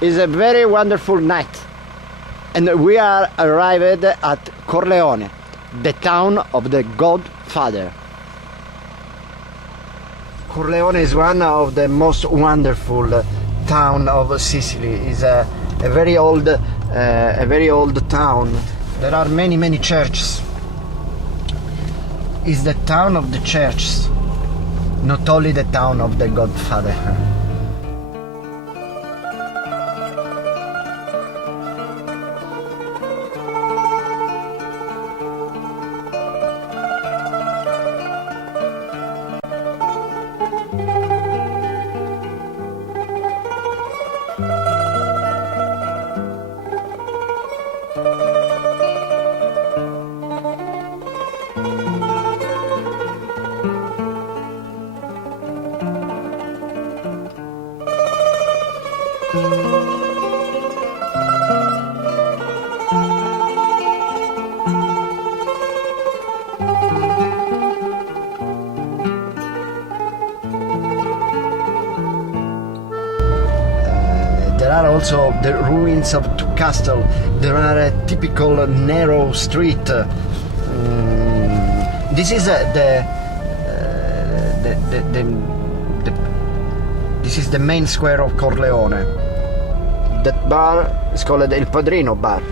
It's a very wonderful night. And we are arrived at Corleone, the town of the Godfather. Corleone is one of the most wonderful town of Sicily. It's a very old town. There are many churches. It's the town of the churches, not only the town of the Godfather. There are also the ruins of two castles. There are a typical narrow street. This is this is the main square of Corleone. That bar is called Il Padrino Bar.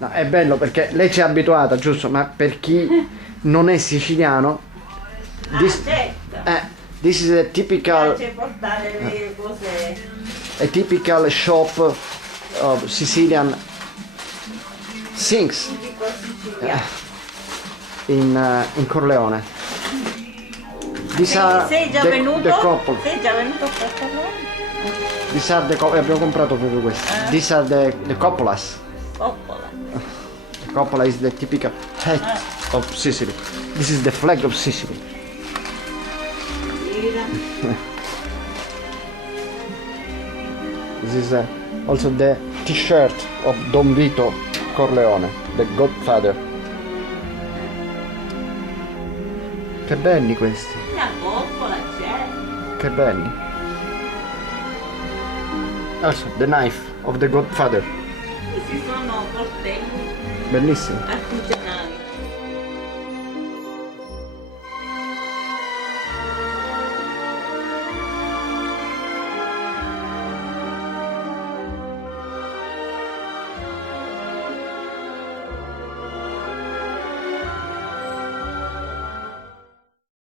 No, è bello perché lei ci è abituata, giusto? Ma per chi non è siciliano, this is a typical shop of Sicilian things in Corleone. Sei già venuto? The couple. Sei già venuto a Corleone? These are abbiamo comprato proprio questo. These are the coppolas. Coppola. The coppola is the typical hat of Sicily. This is the flag of Sicily. This is also the t-shirt of Don Vito Corleone, the Godfather. Che belli questi. La coppola c'è. Che belli. Also, the knife of the Godfather. Questi sono coltelli bellissimo. artigianali.